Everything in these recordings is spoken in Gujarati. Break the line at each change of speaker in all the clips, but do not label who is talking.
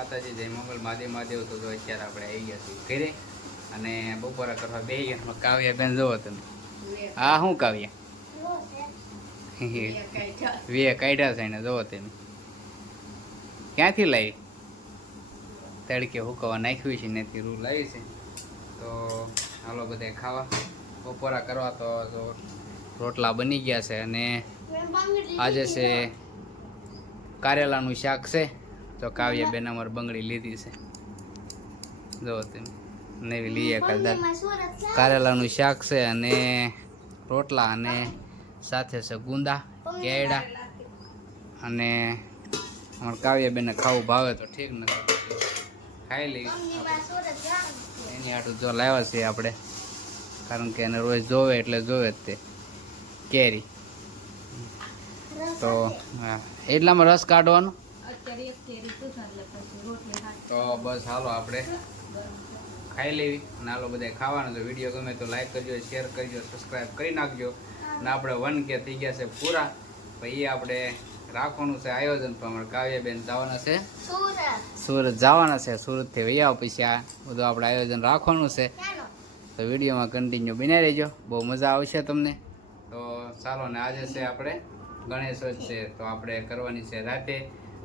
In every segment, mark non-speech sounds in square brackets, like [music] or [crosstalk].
માતાજી જય મંગલ મહાદેવ મહાદેવ. તો જો અત્યારે આપણે આવી ગયા છીએ ઘરે અને બપોરા કરવા બે ગયા. કાવ્યા બેન જોવો તમે. હા શું કાવ્યા? વે. કાઢ્યા. છે એને જોવો તમે. ક્યાંથી લાવી? તડકે હુકવા નાખ્યું છે નથી રૂ લાવી છે. તો હાલો બધા ખાવા. બપોરા કરવા તો રોટલા બની ગયા છે અને આજે છે. કારેલાનું શાક છે. તો કાવ્ય બેન અમારે બંગડી લીધી છે. જો તમે એવી લઈએ કદાચ કારેલાનું શાક છે અને રોટલા અને સાથે છે ગુંદા, કેળા અને અમારે કાવ્ય બેને ખાવું ભાવે તો ઠીક નથી ખાઈ લઈએ. એની હાટું જો લાવ્યા છીએ આપણે. કારણ કે એને રોજ જોવે એટલે જોવે જ તે. કેરી. તો એટલામાં રસ કાઢવાનો? તો બસ હાલો આપણે ખાઈ લેવી અને હાલો બધા ખાવાનું. તો વીડિયો ગમે તો લાઈક કરજો શેર કરજો સબસ્ક્રાઈબ કરી નાખજો. અને આપણે વન કે થઈ ગયા છે પૂરા. પછી આપણે રાખવાનું છે આયોજન પ્રમાણે. કાવ્યબેન જવાના છે? સુરત. જવાના છે. સુરતથી વૈયા પછી આ બધું આપણે આયોજન રાખવાનું છે. તો વિડીયોમાં કન્ટિન્યુ બનાવી રહેજો. બહુ મજા આવશે તમને. તો ચાલો ને આજે છે આપણે ગણેશ વધ છે તો આપણે કરવાની છે રાતે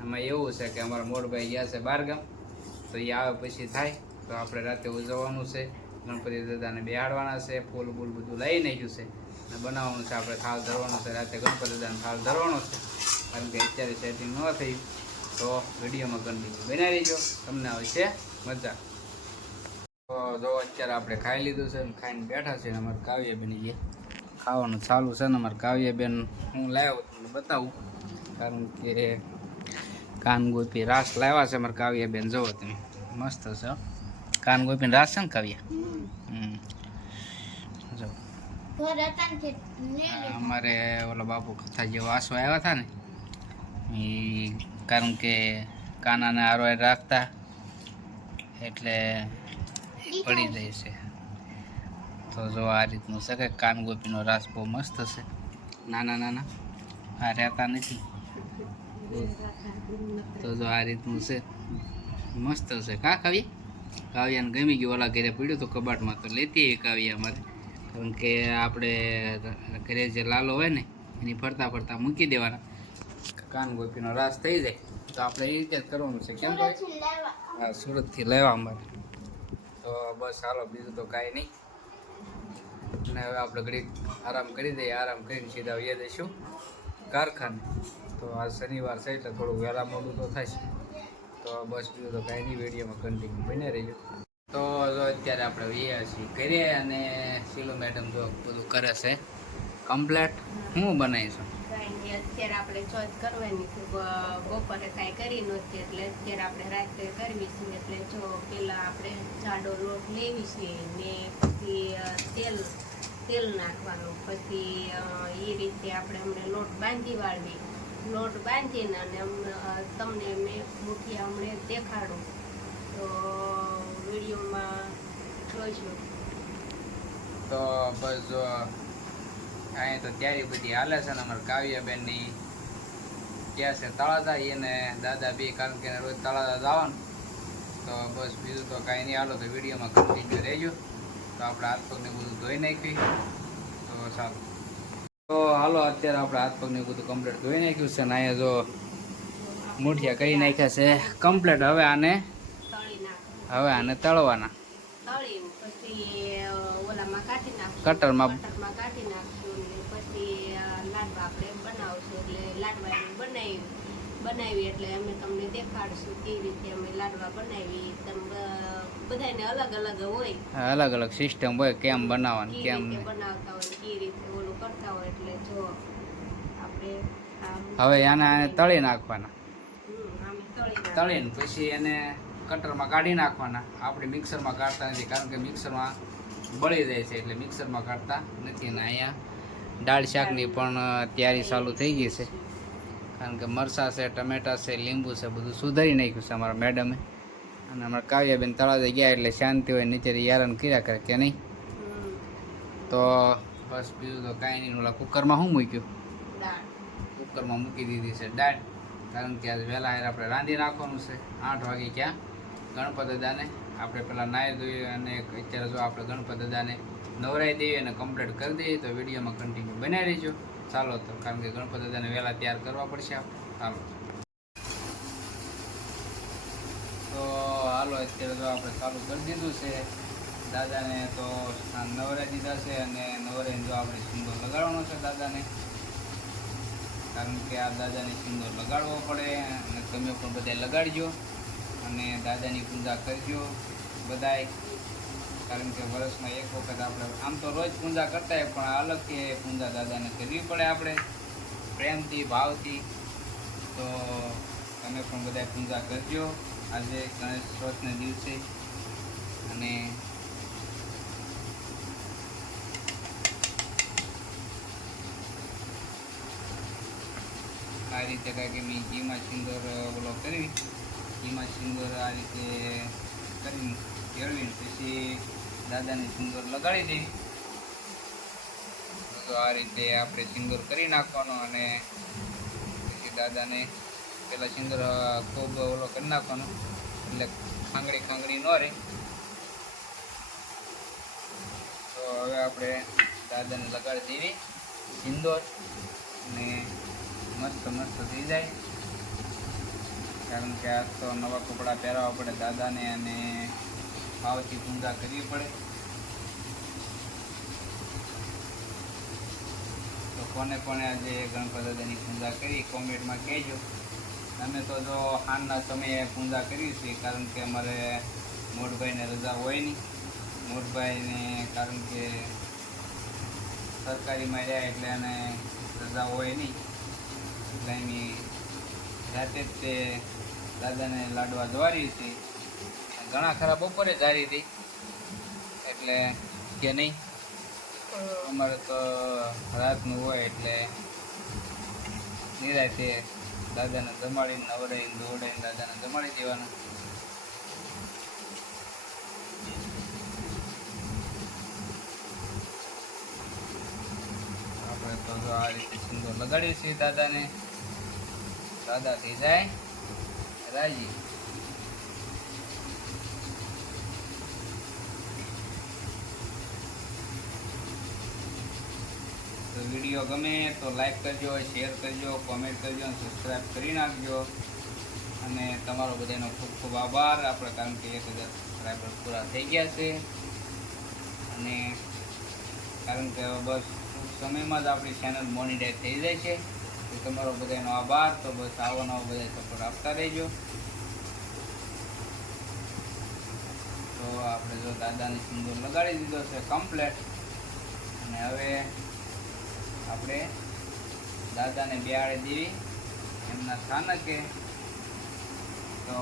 આમાં એવું છે કે અમારા મોરભાઈ ગયા છે બારગામ, તો એ આવે પછી થાય, તો આપણે રાતે ઉજવવાનું છે, ગણપતિ દાદાને બેહાડવાના છે, ફૂલ બૂલ બધું લઈ નાખ્યું છે, અને બનાવવાનું છે, આપણે થાળ ધરવાનું છે, રાતે ગણપતિ દાદાને થાળ ધરવાનો છે, કારણ કે અત્યારે સેટિંગ ન થયું તો વિડીયોમાં કન્ટિન્યુ બનાવી રહીજો, તમને આવશે મજા. તો જો અત્યારે આપણે ખાઈ લીધું છે, ખાઈને બેઠા છે અમારે બની ગયા ખાવાનું ચાલુ છે ને અમારે કાવ્યબેન હું લાવ્યો તમને બતાવું, કારણ કે કાન ગોપી રાસ લાવ્યા છે મારે કાવ્ય બેન જવો તમે. મસ્ત છે. કાન ગોપી રાસ છે ને કાવ્ય? અમારે ઓલા બાપુ કથા જે વાસવા આવ્યા હતા ને. એ કારણ કે કાનાને આરોય રાખતા એટલે પડી જાય છે. તો જો આ રીતનું છે કે કાન ગોપીનો રાસ બહુ મસ્ત છે. નાના નાના. આ રહેતા નથી. તો જો આ રીતનું છે. મસ્ત છે. કા કાવ્ય? કાવ્યાને ગમી ગયું. ઓલા ઘરે પડ્યું તો કબાટમાં તો લેતી આવી કાવ્યા અમારે. કારણ કે આપણે ઘરે જે લાલો હોય ને એની ફરતા ફરતા મૂકી દેવાના. કાન ગોપીનો રાસ થઈ જાય. તો આપણે એ રીતે જ કરવાનું છે. કેમ હા સુરતથી લેવા અમારે. તો બસ હાલો બીજું તો કાંઈ નહીં. અને હવે આપણે ઘડીક આરામ કરી દઈએ. આરામ કરીને સીધા વહી દઈશું કારખાને. તો આ શનિવાર છે એટલે થોડું વહેલા મોડું તો થશે તો બસ બીજું તો કાંઈ નહીં, વિડીયોમાં કન્ટિન્યુ બને રહીજો. તો અત્યારે આપણે વહીયા છીએ કરીએ અને શીલુ મેડમ જો બધું કરે છે. કમ્પ્લેટ હું બનાવીશું?
અત્યારે આપણે ચોથ કરવાની છે. બપોરે કાંઈ કરી નહોતી એટલે અત્યારે આપણે રાત્રે કરવી છે. એટલે જો પેલા આપણે જાડો લોટ લેવી છે ને પછી તેલ તેલ નાખવાનું. પછી એ રીતે આપણે હમણે લોટ બાંધી વાળવી. લોટ બાંધીને અને તમને મેં મુઠિયા હમણે દેખાડું. તો વિડીયોમાં જોઈશું
તો બસ અહીંયા તો ત્યારે બધી હાલે છે ને અમારે કાવ્યાબેનની. ક્યાં છે તળાજા, એને દાદા બે, કારણ કે રોજ તળાજા જવાનું તો બસ બીજું તો કાંઈ નહીં, હાલો તો વિડીયોમાં કન્ટિન્યુ રહેજો તો આપણે હાથ પગને બધું ધોઈ નાખી તો સારું. હાલો અત્યારે આપણે હાથ પગને બધું કમ્પ્લીટ ધોઈ નાખ્યું છે ને અહીંયા જો મૂઠિયા કરી નાખ્યા છે કમ્પ્લીટ હવે આને હવે આને તળવાના કટરમાં
બનાવી એટલે અમે તમને દેખાડશું કેવી રીતે અમે લાડવા બનાવી તમે બધાને અલગ અલગ હોય
અલગ અલગ સિસ્ટમ હોય કેમ બનાવવાની કેમ
બનાવતા હોય કેવી રીતે કરતા હોય એટલે જો આપણે
હવે આને તળી નાખવાના. તળીને પછી એને કટરમાં કાઢી નાખવાના. આપણે મિક્સરમાં કાઢતા નથી કારણ કે મિક્સરમાં બળી જાય છે એટલે મિક્સરમાં કાઢતા નથી ને અહીંયા દાળ શાકની પણ તૈયારી ચાલુ થઈ ગઈ છે. કારણ કે મરચાં છે ટમેટા છે લીંબુ છે બધું સુધારી નાખ્યું છે અમારા મેડમે. અને અમારા કાવ્યાબેન તળાવે ગયા એટલે શાંતિ હોય નીચે યારણ કર્યા કરે કે નહીં? તો બસ બીજું તો કાંઈ નહીં. ઓલા કુકરમાં શું મૂક્યું? કુકરમાં મૂકી દીધી છે દાળ. કારણ કે આજે વહેલા હેર આપણે રાંધી નાખવાનું છે. આઠ વાગે ક્યાં? ગણપત દાદાને આપણે પહેલાં નાહી ધોઈએ અને અત્યારે જો આપણે ગણપત દાદાને નવરાઈ દઈએ અને કમ્પ્લીટ કરી દઈએ તો વિડીયોમાં કન્ટિન્યુ બનાવી રહીજો ચાલો તો કારણ કે ગણપત દાદાને વહેલા તૈયાર કરવા પડશે આપણે ચાલો. તો હાલો અત્યારે તો આપણે ચાલુ કરી દીધું છે. દાદાને તો નવરાઈ દીધા છે અને નવરાઈને જો આપણે સિંદૂર લગાડવાનો છે દાદાને. કારણ કે આ દાદાને સિંદૂર લગાડવો પડે અને તમે પણ બધા લગાડજો અને દાદાની પૂજા કરજો બધાય. કારણ કે વર્ષમાં એક વખત આપણે આમ તો રોજ પૂજા કરતા હોય, પણ અલગથી એ પૂજા દાદાને કરવી પડે આપણે પ્રેમથી, ભાવથી. તો તમે પણ બધા પૂજા કરજો. આજે ગણેશ ચોથને દિવસે અને આ રીતે કે મેં ઘીમાં સિંદૂર ઓલો કરી. ઘીમાં સિંદૂર આ રીતે કરીને કેળવીને પછી દાદાને સિંદૂર લગાડી દઈ. તો આ રીતે આપણે સિંદૂર કરી નાખવાનો અને પછી દાદાને પેલા સિંદૂર ખૂબ ઓલો કરી નાખવાનો. એટલે ખાંગડી ખાંગડી ન રહે. તો હવે આપણે દાદાને લગાડી દેવી સિંદૂર અને મસ્ત મસ્ત થઈ જાય. કારણ કે આજ તો નવા કપડાં પહેરાવવા પડે, દાદાને અને ભાવથી પૂજા કરવી પડે. તો કોને કોને આજે ગણપત દાદાની પૂજા કરી, કોમેન્ટમાં કહેજો. અમે તો જો હાનના સમયે પૂજા કરી છે કારણ કે અમારે મોટભાઈને રજા હોય નહીં. મોટભાઈને કારણ કે સરકારીમાં રહ્યા એટલે એને રજા હોય નહીં. એટલે રાતે તે દાદાને લાડવા દ્વારી હતી. ઘણા ખરા બપોરે ધારી હતી. એટલે કે નહીં? અમારે તો રાતનું હોય એટલે નિરાતે દાદાને જમાડીને નવડાવીને દોડાવીને દાદાને જમાડી દેવાનું. આપણે તો આ રીતે સિંદૂર લગાડીએ છીએ દાદાને. દાદા થઈ જાય. રાજી. તો વીડિયો ગમે તો લાઈક કરજો, શેર કરજો, કોમેન્ટ કરજો અને સબસ્ક્રાઈબ કરી નાખજો. અને તમારો બધાનો ખૂબ ખૂબ આભાર. આપણે કારણ કે એક હજાર સબસ્ક્રાઈબર પૂરા થઈ ગયા છે. અને કારણ કે બસ ટૂંક સમયમાં જ આપણી ચેનલ મોનિટાઈઝ થઈ જાય છે. તો તમારો બધાનો આભાર. તો બસ આવો નવો બધા સપોર્ટ આપતા રહેજો. તો આપણે જો દાદાની સિંદૂર લગાડી દીધો છે કમ્પ્લેટ અને હવે આપણે દાદાને બિયાડી દેવી એમના સ્થાનકે. તો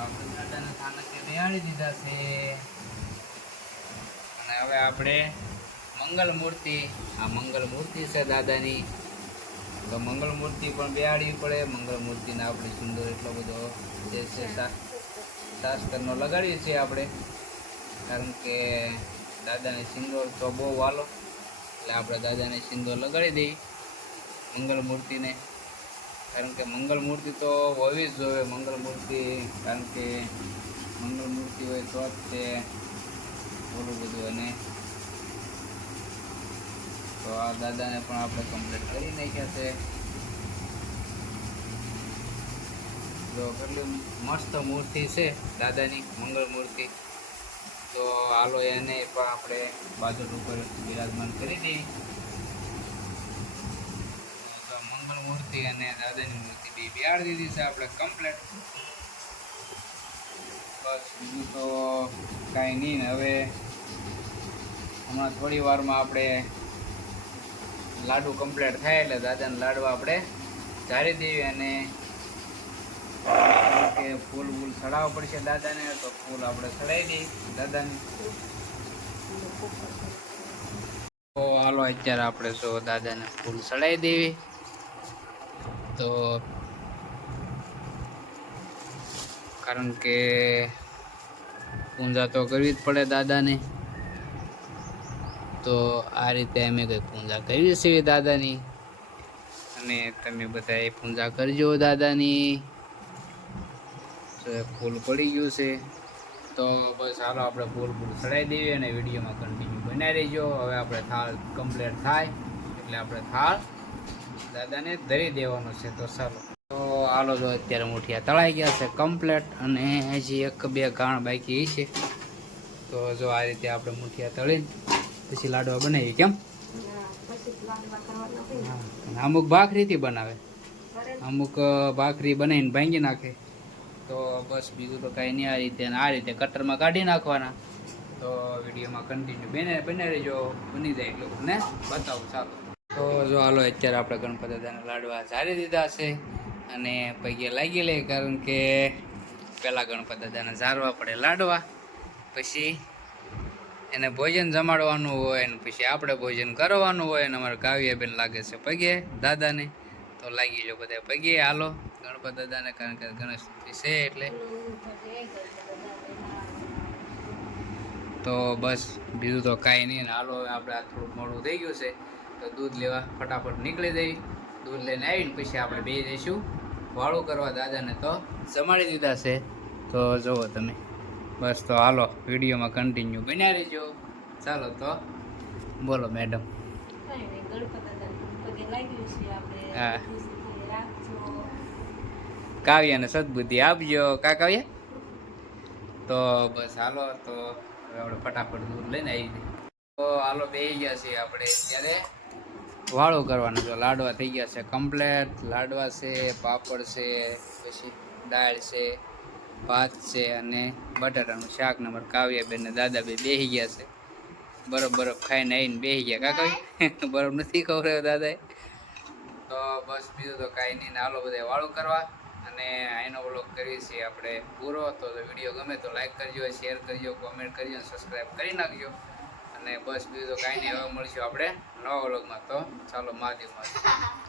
આપણે દાદાને સ્થાનકે બેહાડી દીધા છે. અને હવે આપણે મંગલ મૂર્તિ આ મંગલ મૂર્તિ છે દાદાની. તો મંગળ મૂર્તિ પણ બેહાડવી પડે. મંગળ મૂર્તિને આપણે સુંદર એટલો બધો જે છે શાસ્ત્રનો લગાડીએ છીએ આપણે. કારણ કે દાદાને સિંદૂર તો બહુ વાલો એટલે આપણે દાદાને સિંદૂર લગાડી દઈએ મંગળ મૂર્તિને કારણ કે મંગળ મૂર્તિ તો હોવી જ જોઈએ મંગળ મૂર્તિ કારણ કે મંગળ મૂર્તિ હોય તો જ તે બોલું બધું અને તો આ દાદાને પણ આપણે કમ્પ્લીટ કરી નાખ્યા છે. તો કેટલી મસ્ત મૂર્તિ છે દાદાની, મંગળ મૂર્તિ. તો હાલો એને પણ આપણે બાજુ ઉપર બિરાજમાન કરી દઈએ. મંગળ મૂર્તિ અને દાદાની મૂર્તિ બે બિહાર દીધી છે આપણે કમ્પ્લીટ બસ બીજું તો કાંઈ નહીં હવે હમણાં થોડી વારમાં આપણે લાડુ કમ્પ્લીટ થાય એટલે દાદાને લાડુ આપણે ધારી દેવી અને કે ફૂલ ફૂલ ચડાવવા પડશે દાદાને, તો ફૂલ આપણે ચડાવી દઈએ દાદાને. તો હાલો, અત્યારે આપણે જો દાદાને ફૂલ ચડાવી દેવી. તો કારણ કે પૂંજા તો કરવી જ પડે દાદાને. તો આ રીતે અમે કંઈક પૂજા કરી છે દાદાની. અને તમે બધા પૂજા કરજો દાદાની. તો ફૂલ પડી ગયું છે. તો બસ હાલો આપણે ફૂલ ફૂલ ચડાવી દઈએ અને વિડીયોમાં કન્ટિન્યુ બનાવી રહેજો. હવે આપણે થાળ કમ્પ્લીટ થાય એટલે આપણે થાળ દાદાને ધરી દેવાનો છે. તો ચાલો. તો હાલો જો અત્યારે મુઠિયા તળાઈ ગયા છે કમ્પ્લેટ અને હજી એક બે ગાણ બાકી છે. તો જો આ રીતે આપણે મુઠિયા તળીને પછી લાડવા બનાવીએ કેમ? અમુક ભાખરીથી બનાવે. અમુક ભાખરી બનાવીને ભાંગી નાખે. તો બસ બીજું તો કાંઈ નહીં, આ રીતે આ રીતે કટરમાં કાઢી નાખવાના. તો વિડીયોમાં કન્ટિન્યુ બને બને રહેજો, બની જાય એટલે ને બતાવું, ચાલો. તો જો હાલો, અત્યારે આપણે ગણપતિ દાદાના લાડવા ઝારી દીધા છે. અને પૈકે લાગી લે, કારણ કે પહેલાં ગણપતિ દાદાને ઝારવા પડે લાડવા. પછી એને ભોજન જમાડવાનું હોય ને પછી આપણે ભોજન કરવાનું હોય ને અમારે કાવ્યાબેન લાગે છે પગે, દાદાને. તો લાગી જો બધા પગે, હાલો. ગણપત દાદાને કારણ કે ગણેશ છે એટલે.
તો
બસ, બીજું તો કાંઈ નહીં. હાલો, આપણે આ થોડું મોડું થઈ ગયું છે. તો દૂધ લેવા ફટાફટ નીકળી જઈ. દૂધ લઈને આવીને પછી આપણે બે જઈશું. વાળું કરવા દાદાને તો જમાડી દીધા છે. તો જુઓ તમે. બસ તો હાલો વિડીયોમાં કન્ટિન્યુ બન્યા રહેજો. ચાલો તો બોલો મેડમ
છે
હા. કાવ્યાને સદબુદ્ધિ આપજો કા કાવ્યા? તો બસ હાલો તો હવે આપણે ફટાફટ દૂધ લઈને આવી તો હાલો બે ગયા છીએ આપણે ત્યારે વાળું કરવાનો જો લાડવા થઈ ગયા છે કમ્પ્લેટ લાડવા છે પાપડ છે પછી દાળ છે. ભાત છે અને બટાટાનું શાક નંબર કાવ્યાબેન ને દાદા બે બેસી ગયા છે. બરફ બરફ ખાઈને આવીને બેસી ગયા. કાકા [laughs] બરફ નથી ખવડાવ્યો દાદાએ? તો બસ બીજું તો કાંઈ નહીં હાલો બધા વાળું કરવા. અને આનો બ્લોગ કરીએ છીએ આપણે પૂરો. તો વીડિયો ગમે તો લાઈક કરજો, શેર કરજો, કોમેન્ટ કરજો સબસ્ક્રાઈબ કરી નાખજો. અને બસ બીજું તો કાંઈ નહીં, હવે મળીશું આપણે નવા વ્લોગમાં. તો ચાલો મહાદેવ મહાદેવ.